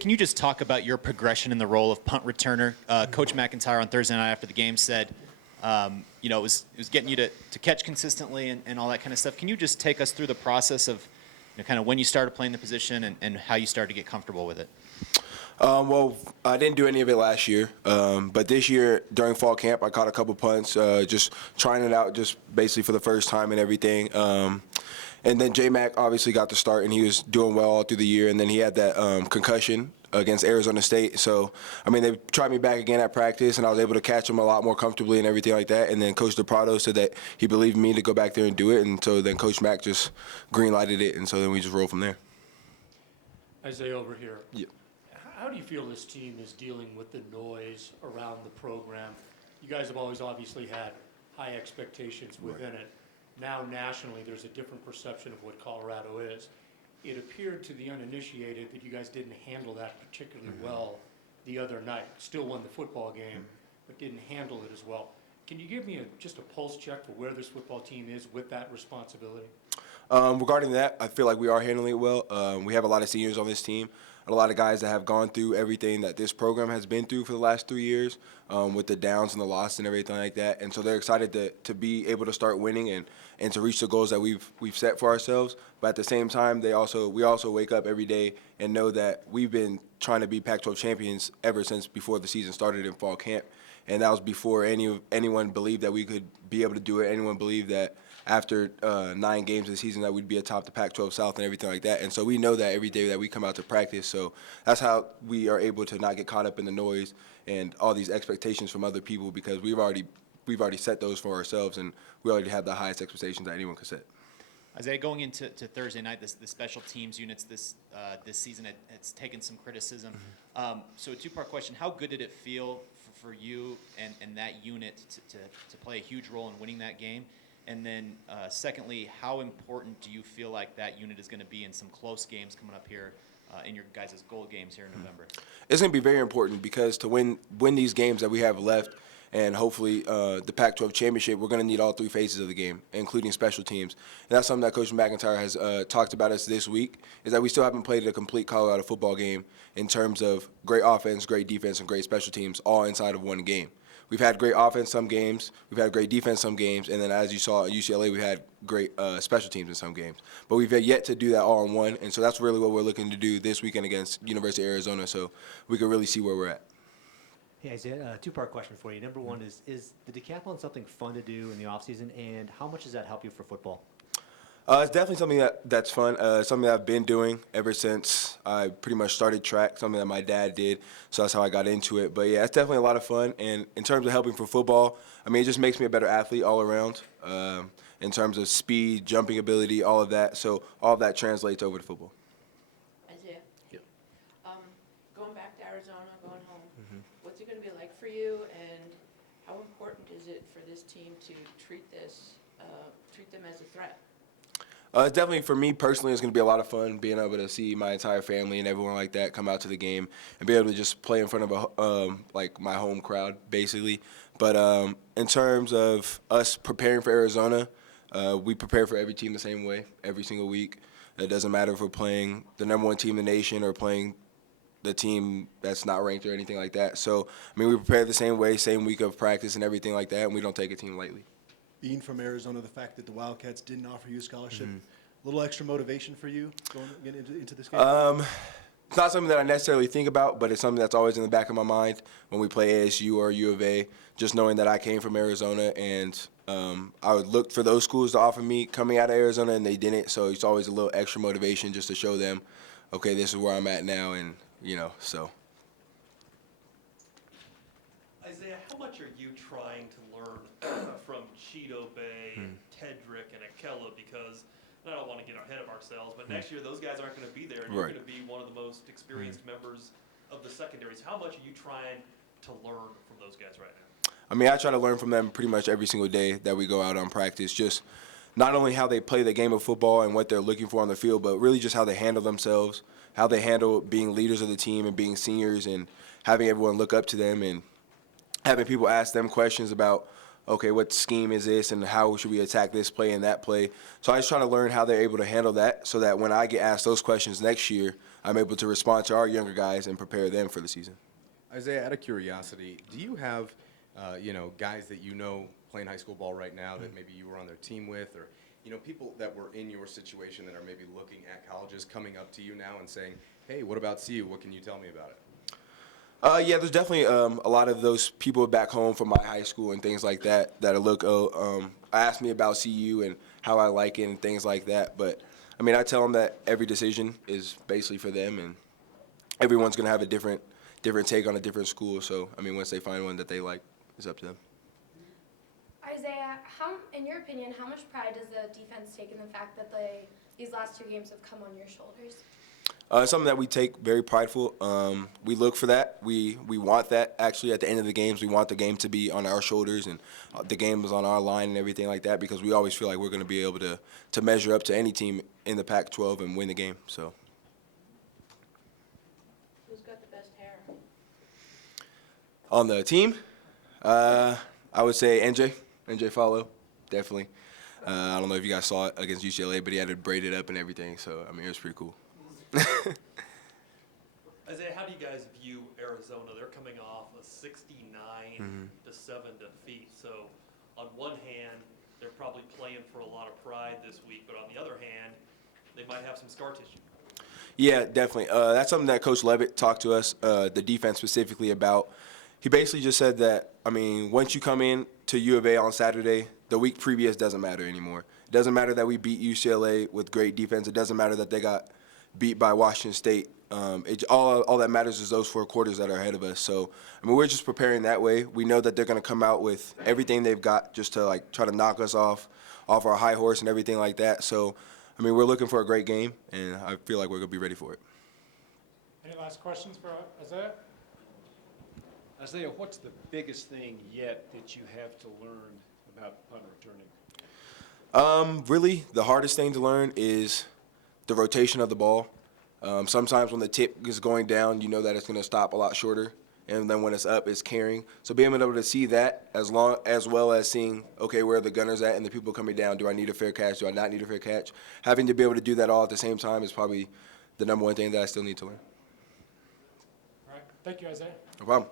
Can you just talk about your progression in the role of punt returner? Coach McIntyre on Thursday night after the game said, it was getting you to catch consistently and all that kind of stuff. Can you just take us through the process of kind of when you started playing the position and how you started to get comfortable with it? Well, I didn't do any of it last year, but this year during fall camp, I caught a couple punts, just trying it out, just basically for the first time and everything. And then J-Mac obviously got the start, and he was doing well all through the year. And then he had that concussion against Arizona State. So, I mean, they tried me back again at practice, and I was able to catch him a lot more comfortably and everything like that. And then Coach DePrado said that he believed in me to go back there and do it. And so then Coach Mac just green-lighted it, and so then we just rolled from there. Isaiah over here. Yeah. How do you feel this team is dealing with the noise around the program? You guys have always obviously had high expectations within it. Now nationally, there's a different perception of what Colorado is. It appeared to the uninitiated that you guys didn't handle that particularly well the other night. Still won the football game, but didn't handle it as well. Can you give me just a pulse check for where this football team is with that responsibility? Regarding that, I feel like we are handling it well. We have a lot of seniors on this team, and a lot of guys that have gone through everything that this program has been through for the last 3 years, with the downs and the losses and everything like that. And so they're excited to be able to start winning and to reach the goals that we've set for ourselves. But at the same time, we also wake up every day and know that we've been trying to be Pac-12 champions ever since before the season started in fall camp. And that was before anyone believed that we could be able to do it. Anyone believed that after 9 games of the season that we'd be atop the Pac-12 South and everything like that. And so we know that every day that we come out to practice. So that's how we are able to not get caught up in the noise and all these expectations from other people, because we've already set those for ourselves, and we already have the highest expectations that anyone could set. Isaiah, going into Thursday night, the special teams units this season, it's taken some criticism. So a two-part question: how good did it feel for you and that unit to play a huge role in winning that game? And then secondly, how important do you feel like that unit is going to be in some close games coming up here in your guys' goal games here in November? It's going to be very important, because to win these games that we have left, and hopefully the Pac-12 championship, we're going to need all 3 phases of the game, including special teams. And that's something that Coach McIntyre has talked about us this week, is that we still haven't played a complete Colorado football game in terms of great offense, great defense, and great special teams all inside of one game. We've had great offense some games, we've had great defense some games, and then as you saw at UCLA, we had great special teams in some games. But we've yet to do that all in one, and so that's really what we're looking to do this weekend against University of Arizona, so we can really see where we're at. Hey, Isaiah, two-part question for you. Number one is the decathlon something fun to do in the offseason, and how much does that help you for football? It's definitely something that's fun. Something that I've been doing ever since I pretty much started track, something that my dad did, so that's how I got into it. But, yeah, it's definitely a lot of fun. And in terms of helping for football, I mean, it just makes me a better athlete all around in terms of speed, jumping ability, all of that. So all of that translates over to football. Isaiah? Yep. Going back to Arizona, going home, what's it going to be like for you, and how important is it for this team to treat them as a threat? Definitely for me personally, it's going to be a lot of fun being able to see my entire family and everyone like that come out to the game and be able to just play in front of like my home crowd, basically. But in terms of us preparing for Arizona, we prepare for every team the same way every single week. It doesn't matter if we're playing the number 1 team in the nation or playing the team that's not ranked or anything like that. So, I mean, we prepare the same way, same week of practice and everything like that, and we don't take a team lightly. Being from Arizona, the fact that the Wildcats didn't offer you a scholarship, a little extra motivation for you going into this game? It's not something that I necessarily think about, but it's something that's always in the back of my mind when we play ASU or U of A, just knowing that I came from Arizona, and I would look for those schools to offer me coming out of Arizona, and they didn't, so it's always a little extra motivation just to show them, okay, this is where I'm at now, and, so. Isaiah, how much are you trying to learn from Cheeto Bay and Tedrick and Akella? Because I don't want to get ahead of ourselves, but next year those guys aren't going to be there, and you're going to be one of the most experienced members of the secondaries. How much are you trying to learn from those guys right now? I mean, I try to learn from them pretty much every single day that we go out on practice, just not only how they play the game of football and what they're looking for on the field, but really just how they handle themselves, how they handle being leaders of the team and being seniors and having everyone look up to them, and having people ask them questions about okay, what scheme is this and how should we attack this play and that play. So I just try to learn how they're able to handle that so that when I get asked those questions next year, I'm able to respond to our younger guys and prepare them for the season. Isaiah, out of curiosity, do you have, guys that playing high school ball right now that maybe you were on their team with, or, people that were in your situation that are maybe looking at colleges coming up to you now and saying, hey, what about CU? What can you tell me about it? Yeah, there's definitely a lot of those people back home from my high school and things like that ask me about CU and how I like it and things like that. But, I mean, I tell them that every decision is basically for them, and everyone's going to have a different take on a different school. So, I mean, once they find one that they like, it's up to them. Isaiah, in your opinion, how much pride does the defense take in the fact that these last 2 games have come on your shoulders? It's something that we take very prideful. We look for that. We want that, actually, at the end of the games. We want the game to be on our shoulders and the game is on our line and everything like that, because we always feel like we're going to be able to measure up to any team in the Pac-12 and win the game. So. Who's got the best hair? On the team, I would say NJ Follow, definitely. I don't know if you guys saw it against UCLA, but he had it braided up and everything. So, I mean, it was pretty cool. Isaiah, how do you guys view Arizona? They're coming off a 69 to 7 defeat. So on one hand, they're probably playing for a lot of pride this week, but on the other hand, they might have some scar tissue. Yeah, definitely. That's something that Coach Levitt talked to us, the defense specifically, about. He basically just said that, I mean, once you come in to U of A on Saturday, the week previous doesn't matter anymore. It doesn't matter that we beat UCLA with great defense. It doesn't matter that they got beat by Washington State. All that matters is those 4 quarters that are ahead of us. So, I mean, we're just preparing that way. We know that they're going to come out with everything they've got just to, like, try to knock us off our high horse and everything like that. So, I mean, we're looking for a great game, and I feel like we're going to be ready for it. Any last questions for Isaiah? Isaiah, what's the biggest thing yet that you have to learn about punt returning? Really, the hardest thing to learn is the rotation of the ball. Sometimes when the tip is going down, you know that it's going to stop a lot shorter, and then when it's up, it's carrying. So being able to see that as well as seeing, okay, where are the gunners at and the people coming down? Do I need a fair catch? Do I not need a fair catch? Having to be able to do that all at the same time is probably the number one thing that I still need to learn. All right. Thank you, Isaiah. No problem.